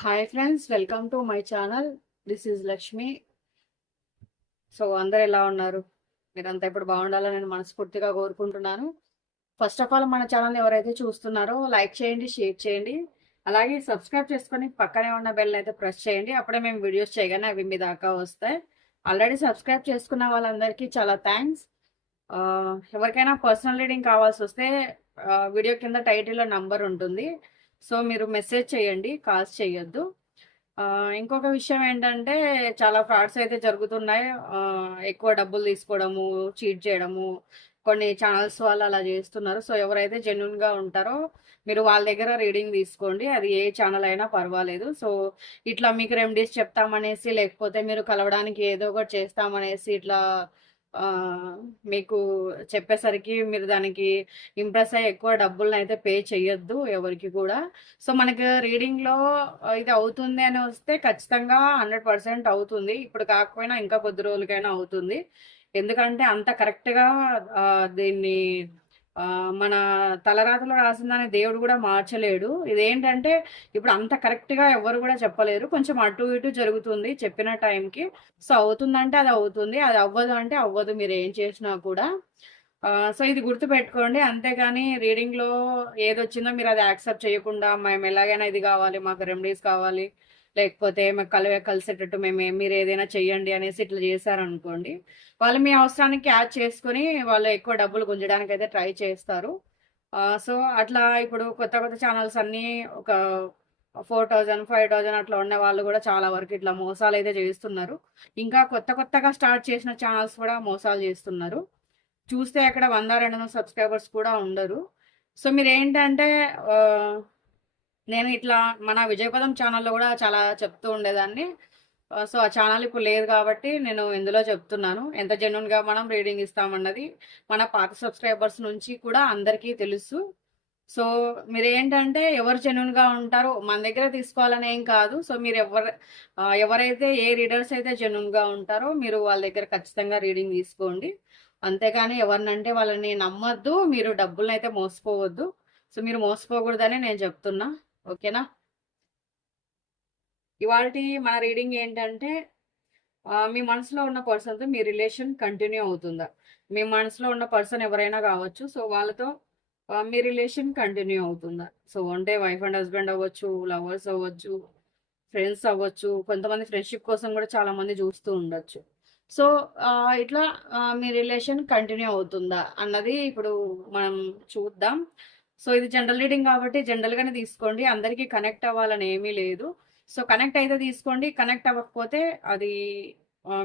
Hi friends welcome to my channel this is Lakshmi so అందరు ఎలా ఉన్నారు? మీరంతా ఇప్పుడు బాగుండాలని నేను మనస్ఫూర్తిగా కోరుకుంటున్నాను. ఫస్ట్ ఆఫ్ ఆల్ మన ఛానల్ ఎవరైతే చూస్తున్నారో లైక్ చేయండి షేర్ చేయండి. అలాగే సబ్స్క్రైబ్ చేసుకొని పక్కనే ఉన్న బెల్ అయితే ప్రెస్ చేయండి. అప్పుడే మేము వీడియోస్ చేయగానే అవి మీ దాకా వస్తాయి. ఆల్రెడీ సబ్స్క్రైబ్ చేసుకున్న వాళ్ళందరికీ చాలా థ్యాంక్స్ ఎవరికైనా పర్సనల్ రీడింగ్ కావాల్సి వస్తే వీడియో కింద టైటిల్లో నంబర్ ఉంటుంది. సో మీరు మెసేజ్ చేయండి కాల్స్ చేయొద్దు. ఇంకొక విషయం ఏంటంటే చాలా ఫ్రాడ్స్ అయితే జరుగుతున్నాయి. ఎక్కువ డబ్బులు తీసుకోవడము చీట్ చేయడము కొన్ని ఛానల్స్ వాళ్ళు అలా చేస్తున్నారు. సో ఎవరైతే జెన్యున్గా ఉంటారో మీరు వాళ్ళ దగ్గర రీడింగ్ తీసుకోండి. అది ఏ ఛానల్ అయినా పర్వాలేదు. సో ఇట్లా మీకు రెమెడీస్ చెప్తామనేసి లేకపోతే మీరు కలవడానికి ఏదో ఒకటి చేస్తామనేసి ఇట్లా మీకు చెప్పేసరికి మీరు దానికి ఇంప్రెస్ అయ్యి ఎక్కువ డబ్బులను అయితే పే చేయొద్దు ఎవరికి కూడా. సో మనకి రీడింగ్లో ఇది అవుతుంది అని వస్తే ఖచ్చితంగా హండ్రెడ్ పర్సెంట్ అవుతుంది. ఇప్పుడు కాకపోయినా ఇంకా కొద్ది రోజులకైనా అవుతుంది. ఎందుకంటే అంత కరెక్ట్గా దీన్ని మన తలరాతలో రాసిందని దేవుడు కూడా మార్చలేడు. ఇదేంటంటే ఇప్పుడు అంత కరెక్ట్గా ఎవరు కూడా చెప్పలేరు. కొంచెం అటు ఇటు జరుగుతుంది చెప్పిన టైంకి సో అవుతుందంటే అది అవుతుంది. అది అవ్వదు అంటే అవ్వదు. మీరు ఏం చేసినా కూడా. సో ఇది గుర్తుపెట్టుకోండి. అంతేగాని రీడింగ్లో ఏదొచ్చిందో ఏది వచ్చిందో మీరు అది యాక్సెప్ట్ చేయకుండా మేము ఎలాగైనా ఇది కావాలి మాకు రెమెడీస్ కావాలి లేకపోతే మేము కలవే కలిసేటట్టు మేము మీరు ఏదైనా చెయ్యండి అనేసి ఇట్లా చేశారనుకోండి వాళ్ళు మీ అవసరానికి క్యాచ్ చేసుకుని వాళ్ళు ఎక్కువ డబ్బులు గుంజడానికి అయితే ట్రై చేస్తారు. సో అట్లా ఇప్పుడు కొత్త కొత్త ఛానల్స్ అన్నీ ఒక ఫోర్ థౌజండ్ ఫైవ్ థౌజండ్ అట్లా ఉన్న వాళ్ళు కూడా చాలా వరకు ఇట్లా మోసాలు అయితే చేస్తున్నారు. ఇంకా కొత్త కొత్తగా స్టార్ట్ చేసిన ఛానల్స్ కూడా మోసాలు చేస్తున్నారు. చూస్తే అక్కడ వంద రెండు సబ్స్క్రైబర్స్ కూడా ఉండరు. సో మీరు ఏంటంటే నేను ఇట్లా మన విజయపదం ఛానల్లో కూడా చాలా చెప్తూ ఉండేదాన్ని. సో ఆ ఛానల్ ఇప్పుడు లేదు కాబట్టి నేను ఇందులో చెప్తున్నాను. ఎంత జెన్యున్గా మనం రీడింగ్ ఇస్తామన్నది మన పాత సబ్స్క్రైబర్స్ నుంచి కూడా అందరికీ తెలుసు. సో మీరు ఏంటంటే ఎవరు జెన్యున్గా ఉంటారో మన దగ్గర తీసుకోవాలని ఏం కాదు. సో మీరు ఎవరు ఎవరైతే ఏ రీడర్స్ అయితే జెన్యున్గా ఉంటారో మీరు వాళ్ళ దగ్గర ఖచ్చితంగా రీడింగ్ తీసుకోండి. అంతేకాని ఎవరినంటే వాళ్ళని నమ్మొద్దు మీరు డబ్బులను అయితే మోసపోవద్దు. సో మీరు మోసపోకూడదని నేను చెప్తున్నా. ఓకేనా? ఇవాళ మన రీడింగ్ ఏంటంటే మీ మనసులో ఉన్న పర్సన్తో మీ రిలేషన్ కంటిన్యూ అవుతుందా? మీ మనసులో ఉన్న పర్సన్ ఎవరైనా కావచ్చు సో వాళ్ళతో మీ రిలేషన్ కంటిన్యూ అవుతుందా? సో అంటే వైఫ్ అండ్ హస్బెండ్ అవ్వచ్చు లవర్స్ అవ్వచ్చు ఫ్రెండ్స్ అవ్వచ్చు కొంతమంది ఫ్రెండ్షిప్ కోసం కూడా చాలా మంది చూస్తూ ఉండొచ్చు. సో ఇట్లా మీ రిలేషన్ కంటిన్యూ అవుతుందా అన్నది ఇప్పుడు మనం చూద్దాం. సో ఇది జనరల్ రీడింగ్ కాబట్టి జనరల్గానే తీసుకోండి. అందరికీ కనెక్ట్ అవ్వాలని ఏమీ లేదు. సో కనెక్ట్ అయితే తీసుకోండి. కనెక్ట్ అవ్వకపోతే అది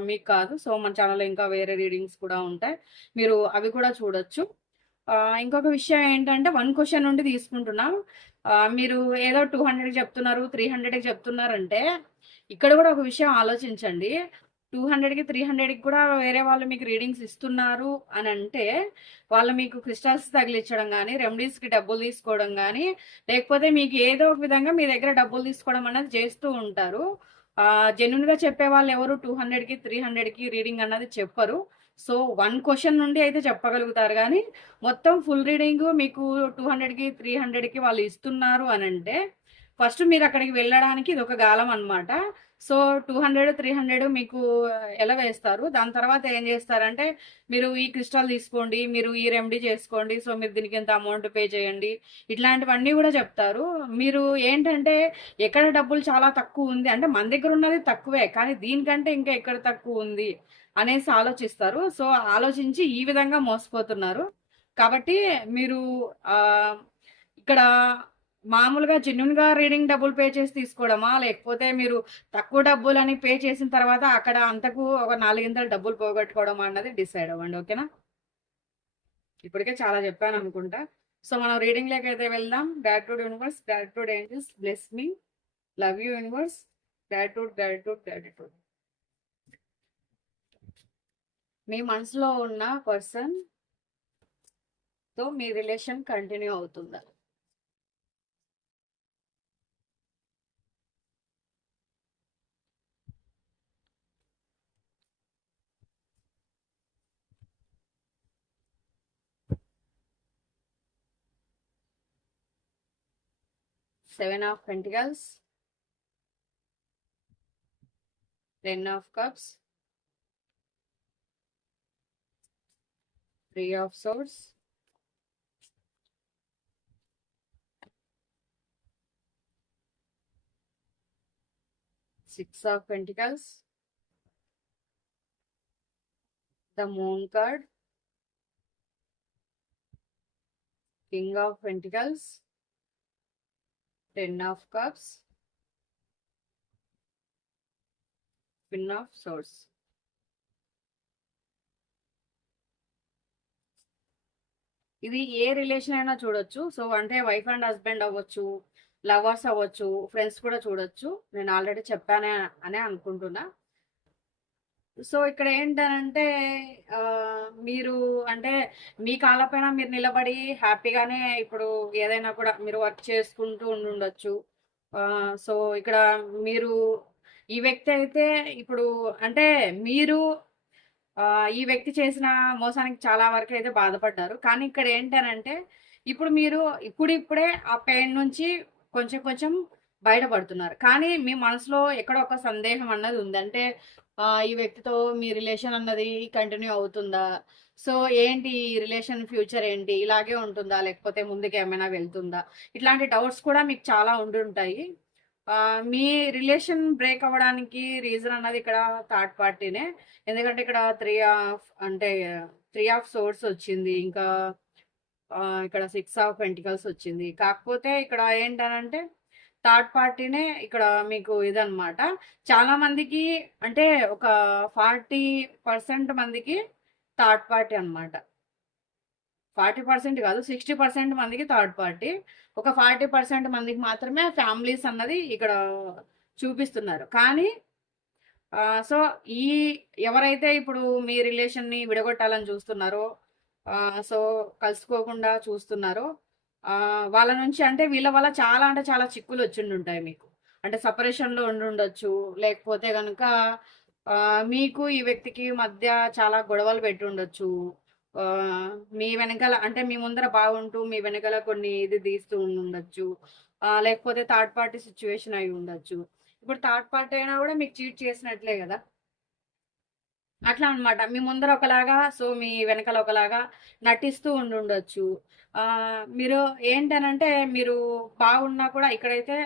మీకు కాదు. సో మన ఛానల్లో ఇంకా వేరే రీడింగ్స్ కూడా ఉంటాయి. మీరు అవి కూడా చూడొచ్చు. ఇంకొక విషయం ఏంటంటే వన్ క్వశ్చన్ నుండి తీసుకుంటున్నాం. మీరు ఏదో టూ హండ్రెడ్కి చెప్తున్నారు త్రీ హండ్రెడ్కి చెప్తున్నారంటే ఇక్కడ కూడా ఒక విషయం ఆలోచించండి. టూ హండ్రెడ్కి త్రీ హండ్రెడ్కి కూడా వేరే వాళ్ళు మీకు రీడింగ్స్ ఇస్తున్నారు అని అంటే వాళ్ళు మీకు క్రిస్టల్స్ తగిలించడం కానీ రెమెడీస్కి డబ్బులు తీసుకోవడం కానీ లేకపోతే మీకు ఏదో ఒక విధంగా మీ దగ్గర డబ్బులు తీసుకోవడం అనేది చేస్తూ ఉంటారు. జెన్యున్గా చెప్పే వాళ్ళు ఎవరు టూ హండ్రెడ్కి త్రీ హండ్రెడ్కి రీడింగ్ అన్నది చెప్పరు. సో వన్ క్వశ్చన్ నుండి అయితే చెప్పగలుగుతారు. కానీ మొత్తం ఫుల్ రీడింగ్ మీకు టూ హండ్రెడ్కి త్రీ హండ్రెడ్కి వాళ్ళు ఇస్తున్నారు అని అంటే ఫస్ట్ మీరు అక్కడికి వెళ్ళడానికి ఇది ఒక గాలం అనమాట so two hundred three hundred మీకు ఎలా వేస్తారు? దాని తర్వాత ఏం చేస్తారంటే మీరు ఈ క్రిస్టల్ తీసుకోండి మీరు ఈ రెమెడీ చేసుకోండి సో మీరు దీనికి ఎంత అమౌంట్ పే చేయండి ఇట్లాంటివన్నీ కూడా చెప్తారు. మీరు ఏంటంటే ఎక్కడ డబ్బులు చాలా తక్కువ ఉంది అంటే మన దగ్గర ఉన్నది తక్కువే కానీ దీనికంటే ఇంకా ఎక్కడ తక్కువ ఉంది అనేసి ఆలోచిస్తారు. సో ఆలోచించి ఈ విధంగా మోసపోతున్నారు. కాబట్టి మీరు ఇక్కడ మామూలుగా జెన్యున్గా రీడింగ్ డబ్బులు పే చేసి తీసుకోవడమా? లేకపోతే మీరు తక్కువ డబ్బులు అని పే చేసిన తర్వాత అక్కడ అంతకు ఒక నాలుగింతలు డబ్బులు పోగొట్టుకోవడం అన్నది డిసైడ్ అవ్వండి ఓకేనా ఇప్పటికే చాలా చెప్పాను అనుకుంటా. సో మనం రీడింగ్ అయితే వెళ్దాం. Gratitude universe gratitude angels bless me love you universe gratitude gratitude gratitude మీ మనసులో ఉన్న పర్సన్తో మీ రిలేషన్ కంటిన్యూ అవుతుందా? seven of pentacles ten of cups three of swords six of pentacles the moon card king of pentacles ten of cups పిన్ of swords ఇది ఏ relation అయినా చూడొచ్చు. సో అంటే వైఫ్ అండ్ హస్బెండ్ అవ్వచ్చు లవర్స్ అవ్వచ్చు friends కూడా చూడొచ్చు. నేను ఆల్రెడీ చెప్పానే అనే అనుకుంటున్నా. సో ఇక్కడ ఏంటంటే మీరు అంటే మీ కాళ్ళపైన మీరు నిలబడి హ్యాపీగానే ఇప్పుడు ఏదైనా కూడా మీరు వర్క్ చేసుకుంటూ ఉండుండొచ్చు. సో ఇక్కడ మీరు ఈ వ్యక్తి అయితే ఇప్పుడు అంటే మీరు ఈ వ్యక్తి చేసిన మోసానికి చాలా వరకు అయితే బాధపడ్డారు. కానీ ఇక్కడ ఏంటనంటే ఇప్పుడు మీరు ఇప్పుడిప్పుడే ఆ పెయిన్ నుంచి కొంచెం కొంచెం బయటపడుతున్నారు. కానీ మీ మనసులో ఎక్కడో ఒక సందేహం అన్నది ఉంది. అంటే ఈ వ్యక్తితో మీ రిలేషన్ అన్నది కంటిన్యూ అవుతుందా? సో ఏంటి ఈ రిలేషన్ ఫ్యూచర్ ఏంటి? ఇలాగే ఉంటుందా? లేకపోతే ముందుకు ఏమైనా వెళ్తుందా? ఇట్లాంటి డౌట్స్ కూడా మీకు చాలా ఉండుంటాయి మీ రిలేషన్ బ్రేక్ అవ్వడానికి రీజన్ అన్నది ఇక్కడ థర్డ్ పార్టీనే. ఎందుకంటే ఇక్కడ త్రీ ఆఫ్ అంటే త్రీ ఆఫ్ సోర్స్ వచ్చింది. ఇంకా ఇక్కడ సిక్స్ ఆఫ్ పెంటికల్స్ వచ్చింది. కాకపోతే ఇక్కడ ఏంటనంటే థర్డ్ పార్టీనే ఇక్కడ మీకు ఇదనమాట చాలా మందికి అంటే ఒక ఫార్టీ పర్సెంట్ మందికి థర్డ్ పార్టీ అన్నమాట. ఫార్టీ పర్సెంట్ కాదు సిక్స్టీ పర్సెంట్ మందికి థర్డ్ పార్టీ. ఒక ఫార్టీ పర్సెంట్ మందికి మాత్రమే ఫ్యామిలీస్ అన్నది ఇక్కడ చూపిస్తున్నారు. కానీ సో ఈ ఎవరైతే ఇప్పుడు మీ రిలేషన్ని విడగొట్టాలని చూస్తున్నారో సో కలుసుకోకుండా చూస్తున్నారో వాళ్ళ నుంచి అంటే వీళ్ళ వల్ల చాలా అంటే చాలా చిక్కులు వచ్చిండుంటాయి మీకు. అంటే సపరేషన్లో ఉండుండొచ్చు. లేకపోతే కనుక మీకు ఈ వ్యక్తికి మధ్య చాలా గొడవలు పెట్టి ఉండొచ్చు మీ వెనకాల అంటే మీ ముందర బాగుంటూ మీ వెనకాల కొన్ని ఇది తీస్తూ ఉండొచ్చు లేకపోతే థర్డ్ పార్టీ సిచ్యువేషన్ అయి ఉండొచ్చు ఇప్పుడు థర్డ్ పార్టీ అయినా కూడా మీకు చీట్ చేసినట్లే కదా? అట్లా అనమాట మీ ముందర ఒకలాగా సో మీ వెనకాల ఒకలాగా నటిస్తూ ఉండుండొచ్చు. మీరు ఏంటనంటే మీరు బాగున్నా కూడా ఇక్కడైతే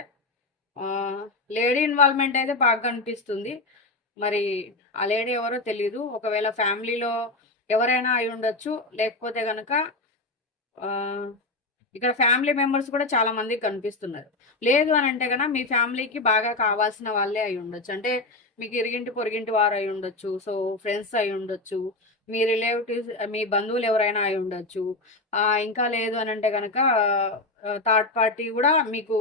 లేడీ ఇన్వాల్వ్మెంట్ అయితే బాగా కనిపిస్తుంది. మరి ఆ లేడీ ఎవరో తెలియదు ఒకవేళ ఫ్యామిలీలో ఎవరైనా అయి ఉండొచ్చు. లేకపోతే కనుక ఇక్కడ ఫ్యామిలీ మెంబర్స్ కూడా చాలా మంది కనిపిస్తున్నారు. లేదు అని అంటే కనుక మీ ఫ్యామిలీకి బాగా కావాల్సిన వాళ్ళే అయి ఉండొచ్చు. అంటే మీకు ఇరిగింటి పొరిగింటి వారు అయి ఉండొచ్చు. సో ఫ్రెండ్స్ అయి ఉండొచ్చు. మీ రిలేటివ్స్ మీ బంధువులు ఎవరైనా అయి ఉండొచ్చు. ఇంకా లేదు అని అంటే కనుక థర్డ్ పార్టీ కూడా మీకు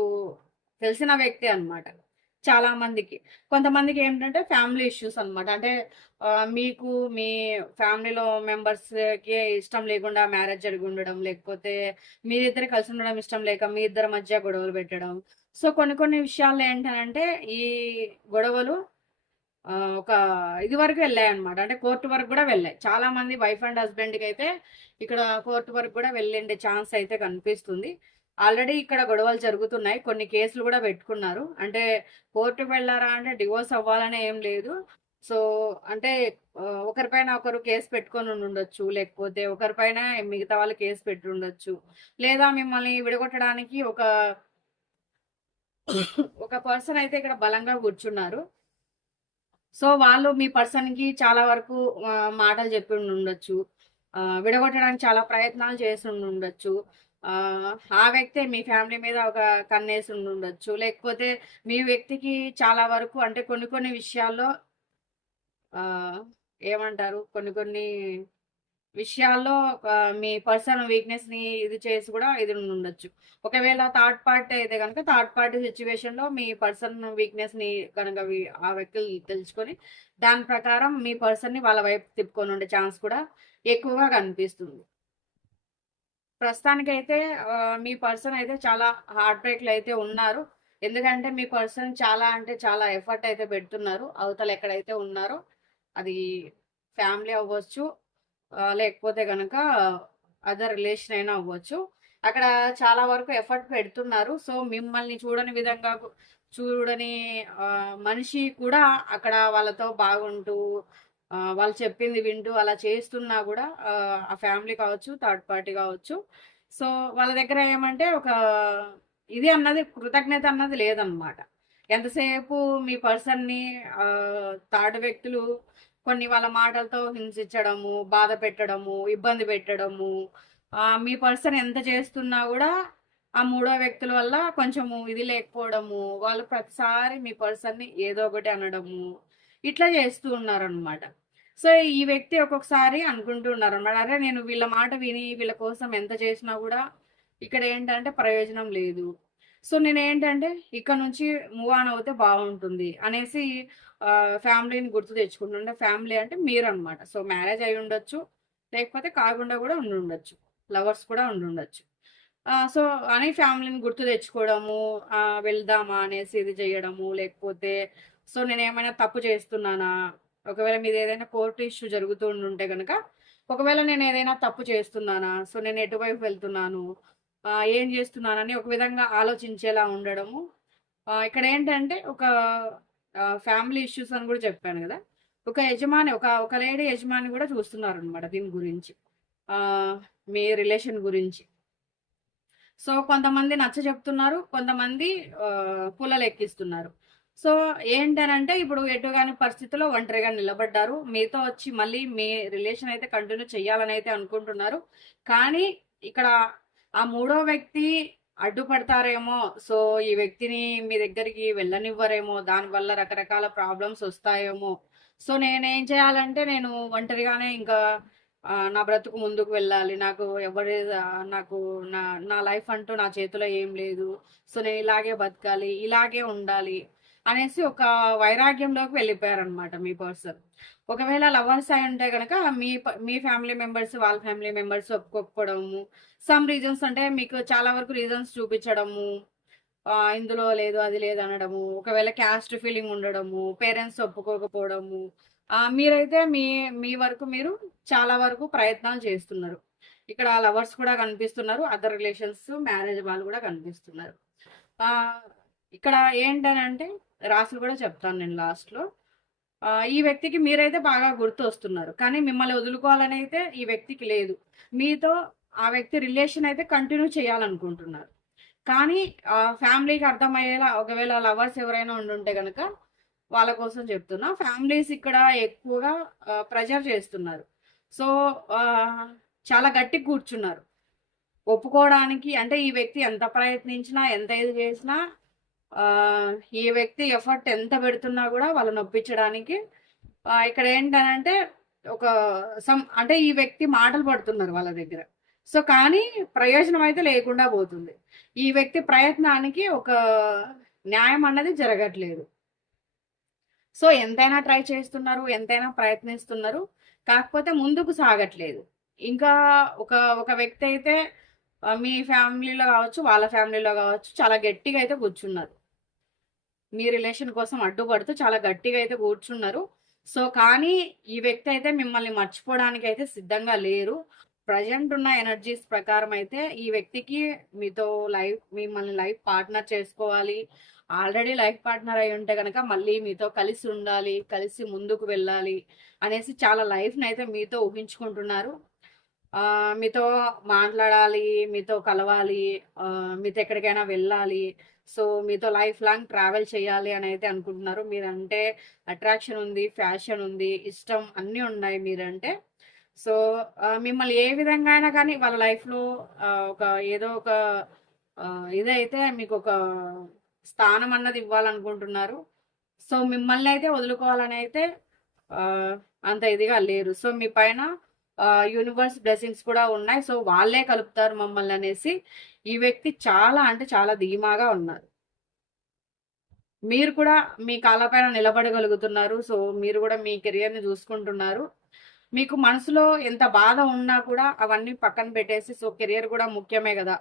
తెలిసిన వ్యక్తి అన్నమాట. చాలా మందికి. కొంతమందికి ఏంటంటే ఫ్యామిలీ ఇష్యూస్ అనమాట అంటే మీకు మీ ఫ్యామిలీలో మెంబర్స్కి ఇష్టం లేకుండా మ్యారేజ్ జరిగి ఉండడం లేకపోతే మీరిద్దరు కలిసి ఉండడం ఇష్టం లేక మీ ఇద్దరి మధ్య గొడవలు పెట్టడం. సో కొన్ని కొన్ని విషయాల్లో ఏంటంటే ఈ గొడవలు ఒక ఇది వరకు వెళ్ళాయి అనమాట అంటే కోర్టు వరకు కూడా వెళ్ళాయి. చాలా మంది వైఫ్ అండ్ హస్బెండ్కి అయితే ఇక్కడ కోర్టు వరకు కూడా వెళ్ళిండే ఛాన్స్ అయితే కనిపిస్తుంది. ఆల్రెడీ ఇక్కడ గొడవలు జరుగుతున్నాయి. కొన్ని కేసులు కూడా పెట్టుకున్నారు. అంటే కోర్టుకు వెళ్ళారా అంటే డివోర్స్ అవ్వాలని ఏం లేదు. సో అంటే ఒకరిపైన ఒకరు కేసు పెట్టుకొని ఉండొచ్చు. లేకపోతే ఒకరిపైన మిగతా వాళ్ళు కేసు పెట్టి ఉండొచ్చు. లేదా మిమ్మల్ని విడగొట్టడానికి ఒక ఒక పర్సన్ అయితే ఇక్కడ బలంగా కూర్చున్నారు. సో వాళ్ళు మీ పర్సన్కి చాలా వరకు మాటలు చెప్పి ఉండొచ్చు విడగొట్టడానికి చాలా ప్రయత్నాలు చేసి ఉండొచ్చు ఆ, వ్యక్తే మీ ఫ్యామిలీ మీద ఒక కన్నేసి ఉండొచ్చు లేకపోతే మీ వ్యక్తికి చాలా వరకు అంటే కొన్ని కొన్ని విషయాల్లో ఏమంటారు? కొన్ని కొన్ని విషయాల్లో మీ పర్సన్ వీక్నెస్ని ఇది చేసి కూడా ఇది ఉండొచ్చు ఒకవేళ థర్డ్ పార్టీ అయితే కనుక థర్డ్ పార్టీ సిచ్యువేషన్లో మీ పర్సన్ వీక్నెస్ని కనుక ఆ వ్యక్తులు తెలుసుకొని దాని ప్రకారం మీ పర్సన్ని వాళ్ళ వైపు తిప్పుకొని ఉండే ఛాన్స్ కూడా ఎక్కువగా కనిపిస్తుంది. ప్రస్తుతానికైతే మీ పర్సన్ అయితే చాలా హార్ట్ బ్రేక్లు అయితే ఉన్నారు. ఎందుకంటే మీ పర్సన్ చాలా అంటే చాలా ఎఫర్ట్ అయితే పెడుతున్నారు. అవతల ఎక్కడైతే ఉన్నారో అది ఫ్యామిలీ అవ్వచ్చు లేకపోతే కనుక అదర్ రిలేషన్ అయినా అవ్వచ్చు. అక్కడ చాలా వరకు ఎఫర్ట్ పెడుతున్నారు. సో మిమ్మల్ని చూడని విధంగా చూడని మనిషి కూడా అక్కడ వాళ్ళతో బాగుంటూ వాళ్ళు చెప్పింది వింటూ అలా చేస్తున్నా కూడా ఆ, ఆ ఫ్యామిలీ కావచ్చు థర్డ్ పార్టీ కావచ్చు. సో వాళ్ళ దగ్గర ఏమంటే ఒక ఇది అన్నది కృతజ్ఞత అన్నది లేదన్నమాట. ఎంతసేపు మీ పర్సన్ని థర్డ్ వ్యక్తులు కొన్ని వాళ్ళ మాటలతో హింసించడము బాధ పెట్టడము ఇబ్బంది పెట్టడము. మీ పర్సన్ ఎంత చేస్తున్నా కూడా ఆ మూడో వ్యక్తుల వల్ల కొంచెము ఇది లేకపోవడము. వాళ్ళు ప్రతిసారి మీ పర్సన్ని ఏదో ఒకటి అనడము. ఇట్లా చేస్తూ ఉన్నారనమాట సో ఈ వ్యక్తి ఒక్కొక్కసారి అనుకుంటున్నారు అనమాట అరే నేను వీళ్ళ మాట విని వీళ్ళ కోసం ఎంత చేసినా కూడా ఇక్కడ ఏంటంటే ప్రయోజనం లేదు. సో నేను ఏంటంటే ఇక్కడ నుంచి మూవ్ ఆన్ అవుతే బాగుంటుంది అనేసి ఫ్యామిలీని గుర్తు తెచ్చుకుంటుండే ఫ్యామిలీ అంటే మీరు అనమాట సో మ్యారేజ్ అయి ఉండొచ్చు లేకపోతే కాకుండా కూడా ఉండి ఉండొచ్చు. లవర్స్ కూడా ఉండి ఉండొచ్చు. సో అని ఫ్యామిలీని గుర్తు తెచ్చుకోవడము వెళ్దామా అనేసి ఇది చేయడము లేకపోతే సో నేను ఏమైనా తప్పు చేస్తున్నానా? ఒకవేళ మీద ఏదైనా కోర్టు ఇష్యూ జరుగుతూ ఉంటే కనుక ఒకవేళ నేను ఏదైనా తప్పు చేస్తున్నానా? సో నేను ఎటువైపు వెళ్తున్నాను? ఏం చేస్తున్నానని ఒక విధంగా ఆలోచించేలా ఉండడము. ఇక్కడ ఏంటంటే ఒక ఫ్యామిలీ ఇష్యూస్ అని కూడా చెప్పాను కదా. ఒక యజమాని ఒక ఒక లేడీ యజమాని కూడా చూస్తున్నారు అనమాట దీని గురించి. మీ రిలేషన్ గురించి. సో కొంతమంది నచ్చ చెప్తున్నారు కొంతమంది పుల్లలు ఎక్కిస్తున్నారు సో ఏంటనంటే ఇప్పుడు ఎటుగాని పరిస్థితిలో ఒంటరిగా నిలబడ్డారు. మీతో వచ్చి మళ్ళీ మీ రిలేషన్ అయితే కంటిన్యూ చేయాలని అయితే అనుకుంటున్నారు. కానీ ఇక్కడ ఆ మూడో వ్యక్తి అడ్డుపడతారేమో సో ఈ వ్యక్తిని మీ దగ్గరికి వెళ్ళనివ్వరేమో దానివల్ల రకరకాల ప్రాబ్లమ్స్ వస్తాయేమో. సో నేనేం చేయాలంటే నేను ఒంటరిగానే ఇంకా నా బ్రతుకు ముందుకు వెళ్ళాలి. నాకు ఎవరి నాకు నా నా లైఫ్ అంటూ నా చేతిలో ఏం లేదు. సో నేను ఇలాగే బతకాలి ఇలాగే ఉండాలి. అనేసి ఒక వైరాగ్యంలోకి వెళ్ళిపోయారనమాట మీ పర్సన్. ఒకవేళ లవర్స్ అయి ఉంటే కనుక మీ ప- మీ ఫ్యామిలీ మెంబర్స్ వాళ్ళ ఫ్యామిలీ మెంబర్స్ ఒప్పుకోకపోవడము సమ్ రీజన్స్ అంటే మీకు చాలా వరకు రీజన్స్ చూపించడము ఇందులో లేదు అది లేదు అనడము ఒకవేళ క్యాస్ట్ ఫీలింగ్ ఉండడము పేరెంట్స్ ఒప్పుకోకపోవడము మీరైతే మీ మీ వరకు మీరు చాలా వరకు ప్రయత్నాలు చేస్తున్నారు. ఇక్కడ లవర్స్ కూడా కనిపిస్తున్నారు అదర్ రిలేషన్స్ మ్యారేజ్ వాళ్ళు కూడా కనిపిస్తున్నారు. ఇక్కడ ఏంటనంటే రాసులు కూడా చెప్తాను నేను లాస్ట్లో. ఈ వ్యక్తికి మీరైతే బాగా గుర్తు వస్తున్నారు కానీ మిమ్మల్ని వదులుకోవాలని అయితే ఈ వ్యక్తికి లేదు. మీతో ఆ వ్యక్తి రిలేషన్ అయితే కంటిన్యూ చేయాలనుకుంటున్నారు. కానీ ఫ్యామిలీకి అర్థమయ్యేలా ఒకవేళ లవర్స్ ఎవరైనా ఉండుంటే కనుక వాళ్ళ కోసం చెప్తున్నా. ఫ్యామిలీస్ ఇక్కడ ఎక్కువగా ప్రెజర్ చేస్తున్నారు. సో చాలా గట్టి కూర్చున్నారు. ఒప్పుకోవడానికి అంటే ఈ వ్యక్తి ఎంత ప్రయత్నించినా ఎంత ఇది చేసినా ఏ ఈ వ్యక్తి ఎఫర్ట్ ఎంత పెడుతున్నా కూడా వాళ్ళని ఒప్పించడానికి ఇక్కడ ఏంటనంటే ఒక సమ్ అంటే ఈ వ్యక్తి మాటలు పడుతున్నారు వాళ్ళ దగ్గర. సో కానీ ప్రయోజనం అయితే లేకుండా పోతుంది. ఈ వ్యక్తి ప్రయత్నానికి ఒక న్యాయం అన్నది జరగట్లేదు. సో ఎంతైనా ట్రై చేస్తున్నారు ఎంతైనా ప్రయత్నిస్తున్నారు కాకపోతే ముందుకు సాగట్లేదు. ఇంకా ఒక ఒక వ్యక్తి అయితే మీ ఫ్యామిలీలో కావచ్చు వాళ్ళ ఫ్యామిలీలో కావచ్చు చాలా గట్టిగా అయితే కూర్చున్నారు. మీ రిలేషన్ కోసం అడ్డుపడుతూ చాలా గట్టిగా అయితే కూర్చున్నారు. సో కానీ ఈ వ్యక్తి అయితే మిమ్మల్ని మర్చిపోవడానికి అయితే సిద్ధంగా లేరు. ప్రజెంట్ ఉన్న ఎనర్జీస్ ప్రకారం అయితే ఈ వ్యక్తికి మీతో లైఫ్ మిమ్మల్ని లైఫ్ పార్ట్నర్ చేసుకోవాలి. ఆల్రెడీ లైఫ్ పార్ట్నర్ అయి ఉంటే కనుక మళ్ళీ మీతో కలిసి ఉండాలి కలిసి ముందుకు వెళ్ళాలి అనేసి చాలా లైఫ్ని అయితే మీతో ఊహించుకుంటున్నారు. మీతో మాట్లాడాలి మీతో కలవాలి మీతో ఎక్కడికైనా వెళ్ళాలి. సో మీతో లైఫ్ లాంగ్ ట్రావెల్ చేయాలి అని అయితే అనుకుంటున్నారు. మీరంటే అట్రాక్షన్ ఉంది ఫ్యాషన్ ఉంది ఇష్టం అన్నీ ఉన్నాయి మీరంటే. సో మిమ్మల్ని ఏ విధంగా అయినా కానీ వాళ్ళ లైఫ్లో ఒక ఏదో ఒక ఇదైతే మీకు ఒక స్థానం అన్నది ఇవ్వాలనుకుంటున్నారు. సో మిమ్మల్ని అయితే వదులుకోవాలని అయితే అంత ఇదిగా లేరు. సో మీ పైన యూనివర్స్ బ్లెస్సింగ్స్ కూడా ఉన్నాయి. సో వాళ్ళే కలుపుతారు మమ్మల్ని అనేసి ఈ వ్యక్తి చాలా అంటే చాలా ధీమాగా ఉన్నారు. మీరు కూడా మీ కాళ్ళపైన నిలబడగలుగుతున్నారు. సో మీరు కూడా మీ కెరియర్ని చూసుకుంటున్నారు. మీకు మనసులో ఎంత బాధ ఉన్నా కూడా అవన్నీ పక్కన పెట్టేసి సో కెరియర్ కూడా ముఖ్యమే కదా.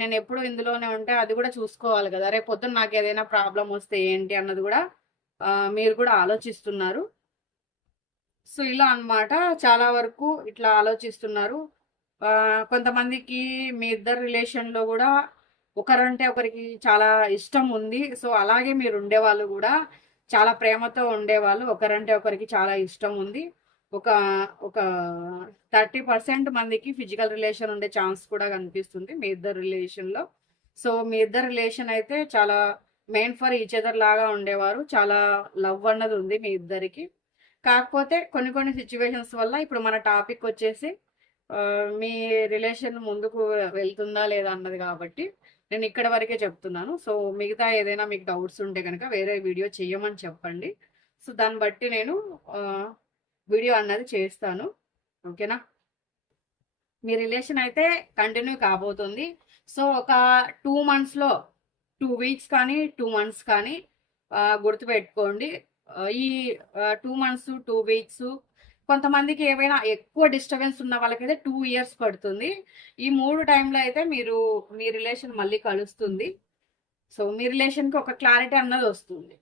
నేను ఎప్పుడు ఇందులోనే ఉంటే అది కూడా చూసుకోవాలి కదా. రేపు పొద్దున్న నాకు ఏదైనా ప్రాబ్లం వస్తే ఏంటి అన్నది కూడా మీరు కూడా ఆలోచిస్తున్నారు. సో ఇలా అన్నమాట. చాలా వరకు ఇట్లా ఆలోచిస్తున్నారు. కొంతమందికి మీ ఇద్దరు రిలేషన్లో కూడా ఒకరంటే ఒకరికి చాలా ఇష్టం ఉంది. సో అలాగే మీరు ఉండేవాళ్ళు కూడా చాలా ప్రేమతో ఉండేవాళ్ళు. ఒకరంటే ఒకరికి చాలా ఇష్టం ఉంది. ఒక ఒక థర్టీ పర్సెంట్ మందికి ఫిజికల్ రిలేషన్ ఉండే ఛాన్స్ కూడా కనిపిస్తుంది మీ ఇద్దరు రిలేషన్లో. సో మీ ఇద్దరు రిలేషన్ అయితే చాలా మెయిన్ ఫర్ ఈచ్ అదర్ లాగా ఉండేవారు. చాలా లవ్ అన్నది ఉంది మీ ఇద్దరికి. కాకపోతే కొన్ని కొన్ని సిచ్యువేషన్స్ వల్ల ఇప్పుడు మన టాపిక్ వచ్చేసి మీ రిలేషన్ ముందుకు వెళ్తుందా లేదా అన్నది కాబట్టి నేను ఇక్కడ వరకే చెప్తున్నాను. సో మిగతా ఏదైనా మీకు డౌట్స్ ఉంటే కనుక వేరే వీడియో చేయమని చెప్పండి. సో దాన్ని బట్టి నేను వీడియో అన్నది చేస్తాను. ఓకేనా? మీ రిలేషన్ అయితే కంటిన్యూ కాబోతుంది. సో ఒక టూ మంత్స్లో టూ వీక్స్ కానీ టూ మంత్స్ కానీ గుర్తుపెట్టుకోండి. ఈ టూ మంత్స్ టూ వీక్స్ కొంతమందికి ఏవైనా ఎక్కువ డిస్టర్బెన్స్ ఉన్న వాళ్ళకైతే టూ ఇయర్స్ పడుతుంది. ఈ మూడు టైంలో అయితే మీరు మీ రిలేషన్ మళ్ళీ కలుస్తుంది. సో మీ రిలేషన్కి ఒక క్లారిటీ అన్నది వస్తుంది.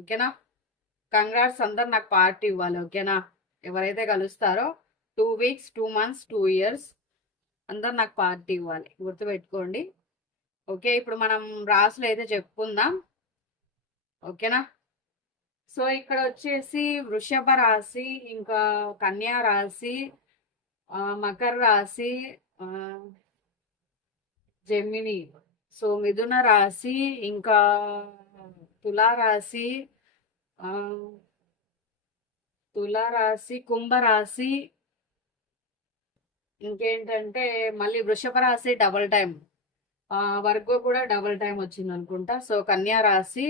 ఓకేనా కంగ్రాట్స్ అందరు నాకు పార్టీ ఇవ్వాలి. ఓకేనా ఎవరైతే కలుస్తారో two weeks two months two years అందరు నాకు పార్టీ ఇవ్వాలి. గుర్తుపెట్టుకోండి. ఓకే ఇప్పుడు మనం రాసులు అయితే చెప్పుకుందాం. ఓకేనా సో ఇక్కడ వచ్చేసి వృషభ రాశి ఇంకా కన్యా రాశి మకర రాశి జమిని. సో మిథున రాశి ఇంకా తులా రాశి తులా రాశి కుంభరాశి ఇంకేంటంటే మళ్ళీ వృషభ రాశి డబల్ టైం వర్గో కూడా డబల్ టైం వచ్చింది అనుకుంటా సో కన్యా రాశి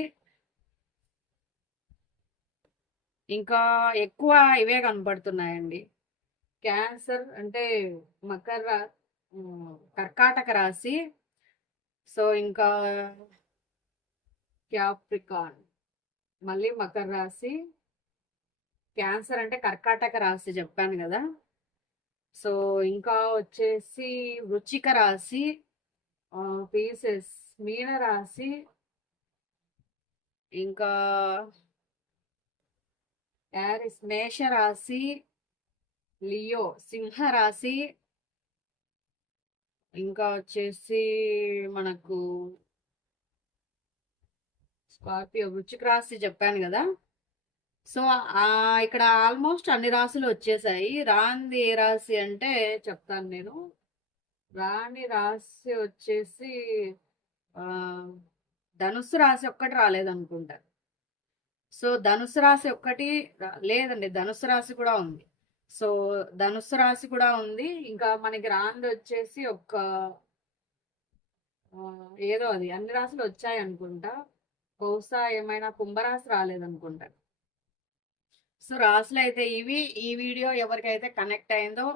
ఇంకా ఎక్కువ ఇవే కనబడుతున్నాయండి క్యాన్సర్ అంటే మకర రా- కర్కాటక రాశి. సో ఇంకా క్యాప్రికాన్ మళ్ళీ మకర రాశి. క్యాన్సర్ అంటే కర్కాటక రాశి చెప్పాను కదా. సో ఇంకా వచ్చేసి వృచ్చిక రాశి పీసెస్ మీన రాశి ఇంకా యారిస్ మేష రాశి లియో సింహ రాశి ఇంకా వచ్చేసి మనకు స్కార్పియో వృచ్చిక రాశి చెప్పాను కదా. సో ఇక్కడ ఆల్మోస్ట్ అన్ని రాశులు వచ్చేసాయి. రాంది ఏ రాశి అంటే చెప్తాను నేను. రాణి రాశి వచ్చేసి ధనుస్సు రాశి ఒక్కటి రాలేదనుకుంటారు సో ధనుసు రాశి ఒక్కటి లేదండి ధనుసు రాశి కూడా ఉంది. సో ధనుసు రాశి కూడా ఉంది. ఇంకా మనకి రాంది వచ్చేసి ఒక ఏదో అది అన్ని రాశులు వచ్చాయి అనుకుంటా. బహుశా ఏమైనా కుంభరాశి రాలేదనుకుంటా. సో రాశులు అయితే ఇవి. ఈ వీడియో ఎవరికైతే కనెక్ట్ అయిందో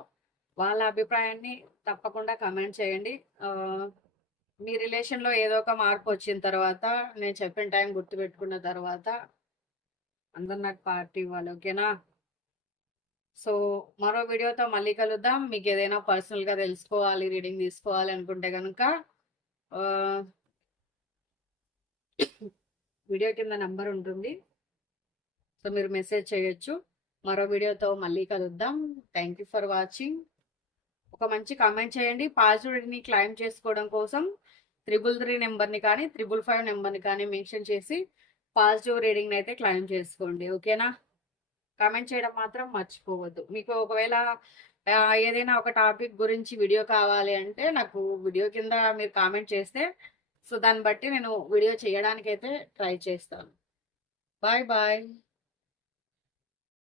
వాళ్ళ అభిప్రాయాన్ని తప్పకుండా కమెంట్ చేయండి. మీ రిలేషన్లో ఏదో ఒక మార్పు వచ్చిన తర్వాత నేను చెప్పిన టైం గుర్తుపెట్టుకున్న తర్వాత అందరు నాకు పార్టీ ఇవ్వాలి ఓకేనా? సో మరో వీడియోతో మళ్ళీ కలుద్దాం. మీకు ఏదైనా పర్సనల్గా తెలుసుకోవాలి రీడింగ్ తీసుకోవాలి అనుకుంటే కనుక వీడియో కింద నెంబర్ ఉంటుంది. సో మీరు మెసేజ్ చేయొచ్చు. మరో వీడియోతో మళ్ళీ కలుద్దాం. Thank you for watching. ఒక మంచి కామెంట్ చేయండి. పాజిటివ్ని క్లైమ్ చేసుకోవడం కోసం త్రిబుల్ త్రీ నెంబర్ని కానీ త్రిబుల్ ఫైవ్ నెంబర్ని కానీ మెన్షన్ చేసి పాజిటివ్ రీడింగ్ అయితే క్లైమ్ చేసుకోండి ఓకేనా? కామెంట్ చేయడం మాత్రం మర్చిపోవద్దు. మీకు ఒకవేళ ఏదైనా ఒక టాపిక్ గురించి వీడియో కావాలి అంటే నాకు వీడియో కింద మీరు కామెంట్ చేస్తే సో దాన్ని బట్టి నేను వీడియో చేయడానికైతే ట్రై చేస్తాను. Bye bye.